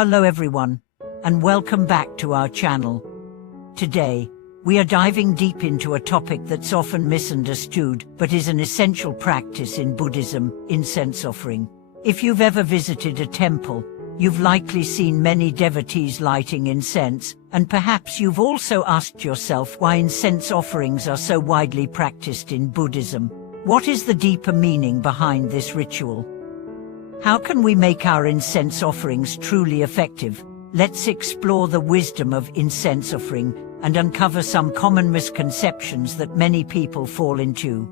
Hello everyone, and welcome back to our channel. Today, we are diving deep into a topic that's often misunderstood, but is an essential practice in Buddhism: incense offering. If you've ever visited a temple, you've likely seen many devotees lighting incense, and perhaps you've also asked yourself why incense offerings are so widely practiced in Buddhism. What is the deeper meaning behind this ritual? How can we make our incense offerings truly effective? Let's explore the wisdom of incense offering and uncover some common misconceptions that many people fall into.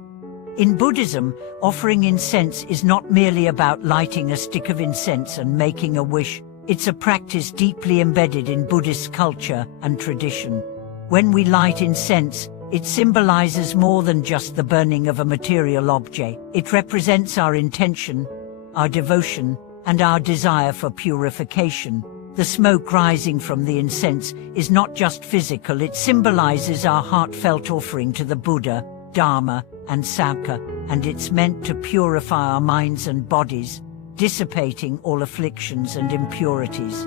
In Buddhism, offering incense is not merely about lighting a stick of incense and making a wish. It's a practice deeply embedded in Buddhist culture and tradition. When we light incense, it symbolizes more than just the burning of a material object. It represents our intention, our devotion, and our desire for purification. The smoke rising from the incense is not just physical, it symbolizes our heartfelt offering to the Buddha, Dharma, and Sangha, and it's meant to purify our minds and bodies, dissipating all afflictions and impurities.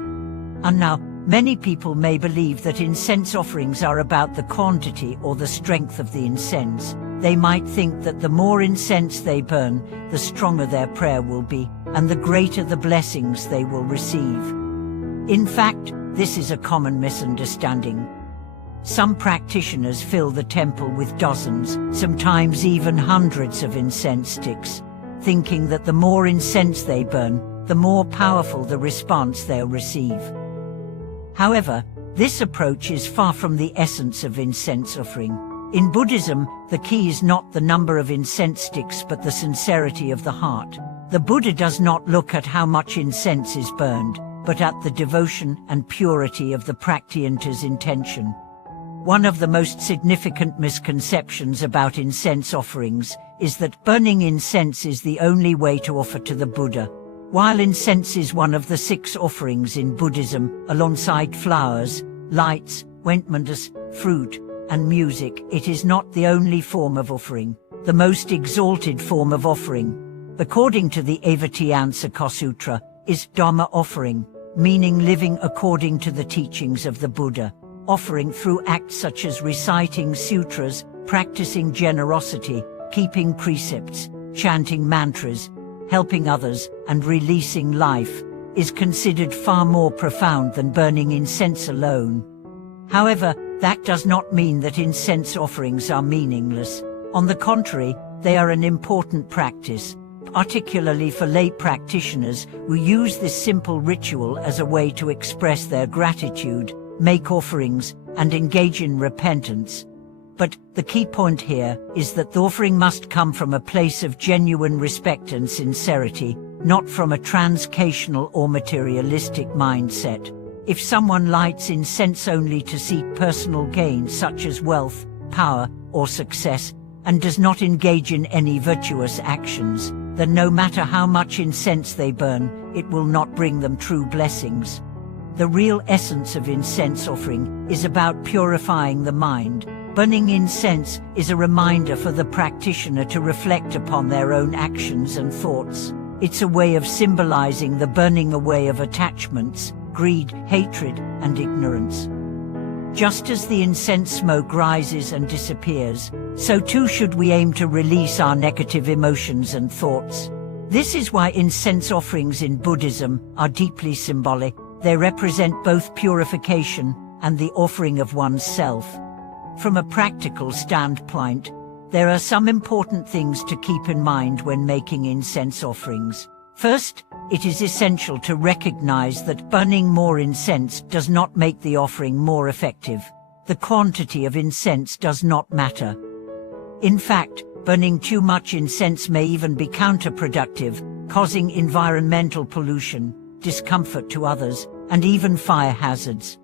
And now, many people may believe that incense offerings are about the quantity or the strength of the incense. They might think that the more incense they burn, the stronger their prayer will be, and the greater the blessings they will receive. In fact, this is a common misunderstanding. Some practitioners fill the temple with dozens, sometimes even hundreds of incense sticks, thinking that the more incense they burn, the more powerful the response they'll receive. However, this approach is far from the essence of incense offering. In Buddhism, the key is not the number of incense sticks but the sincerity of the heart. The Buddha does not look at how much incense is burned, but at the devotion and purity of the practitioner's intention. One of the most significant misconceptions about incense offerings is that burning incense is the only way to offer to the Buddha. While incense is one of the 6 offerings in Buddhism, alongside flowers, lights, ointments, fruit, and music, it is not the only form of offering. The most exalted form of offering, according to the Avattayana Sutra, is Dhamma offering, meaning living according to the teachings of the Buddha. Offering through acts such as reciting sutras, practicing generosity, keeping precepts, chanting mantras, helping others, and releasing life, is considered far more profound than burning incense alone. However, that does not mean that incense offerings are meaningless. On the contrary, they are an important practice, particularly for lay practitioners who use this simple ritual as a way to express their gratitude, make offerings, and engage in repentance. But the key point here is that the offering must come from a place of genuine respect and sincerity, not from a transactional or materialistic mindset. If someone lights incense only to seek personal gain such as wealth, power, or success, and does not engage in any virtuous actions, then no matter how much incense they burn, it will not bring them true blessings. The real essence of incense offering is about purifying the mind. Burning incense is a reminder for the practitioner to reflect upon their own actions and thoughts. It's a way of symbolizing the burning away of attachments, greed, hatred, and ignorance. Just as the incense smoke rises and disappears, so too should we aim to release our negative emotions and thoughts. This is why incense offerings in Buddhism are deeply symbolic. They represent both purification and the offering of oneself. From a practical standpoint, there are some important things to keep in mind when making incense offerings. First, it is essential to recognize that burning more incense does not make the offering more effective. The quantity of incense does not matter. In fact, burning too much incense may even be counterproductive, causing environmental pollution, discomfort to others, and even fire hazards.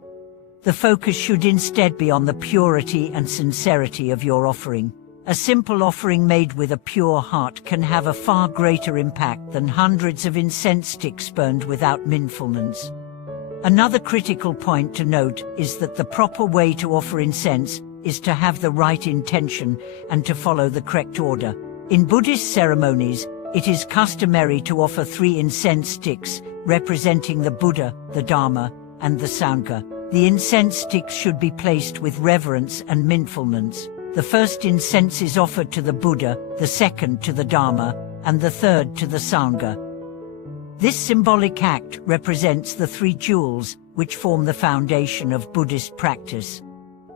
The focus should instead be on the purity and sincerity of your offering. A simple offering made with a pure heart can have a far greater impact than hundreds of incense sticks burned without mindfulness. Another critical point to note is that the proper way to offer incense is to have the right intention and to follow the correct order. In Buddhist ceremonies, it is customary to offer 3 incense sticks, representing the Buddha, the Dharma, and the Sangha. The incense sticks should be placed with reverence and mindfulness. The first incense is offered to the Buddha, the second to the Dharma, and the third to the Sangha. This symbolic act represents the three jewels which form the foundation of Buddhist practice.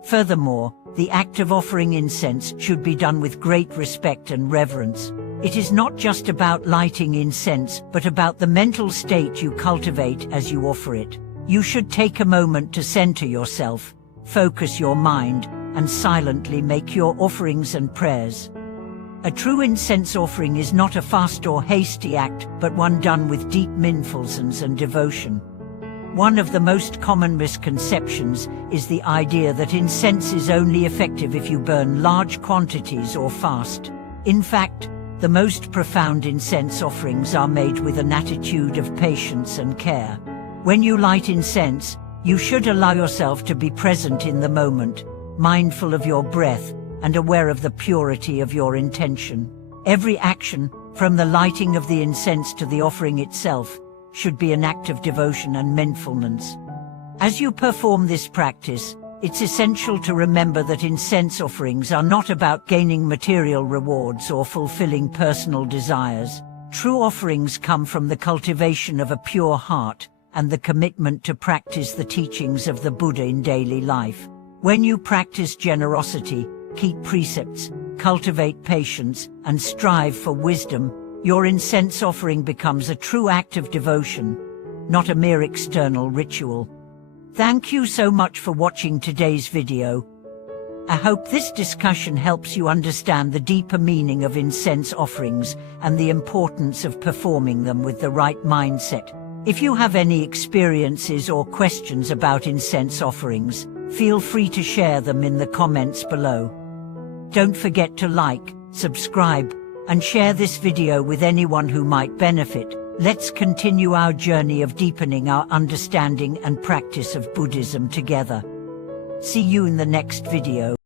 Furthermore, the act of offering incense should be done with great respect and reverence. It is not just about lighting incense, but about the mental state you cultivate as you offer it. You should take a moment to center yourself, focus your mind, and silently make your offerings and prayers. A true incense offering is not a fast or hasty act, but one done with deep mindfulness and devotion. One of the most common misconceptions is the idea that incense is only effective if you burn large quantities or fast. In fact, the most profound incense offerings are made with an attitude of patience and care. When you light incense, you should allow yourself to be present in the moment, mindful of your breath, and aware of the purity of your intention. Every action, from the lighting of the incense to the offering itself, should be an act of devotion and mindfulness. As you perform this practice, it's essential to remember that incense offerings are not about gaining material rewards or fulfilling personal desires. True offerings come from the cultivation of a pure heart and the commitment to practice the teachings of the Buddha in daily life. When you practice generosity, keep precepts, cultivate patience, and strive for wisdom, your incense offering becomes a true act of devotion, not a mere external ritual. Thank you so much for watching today's video. I hope this discussion helps you understand the deeper meaning of incense offerings and the importance of performing them with the right mindset. If you have any experiences or questions about incense offerings, feel free to share them in the comments below. Don't forget to like, subscribe, and share this video with anyone who might benefit. Let's continue our journey of deepening our understanding and practice of Buddhism together. See you in the next video.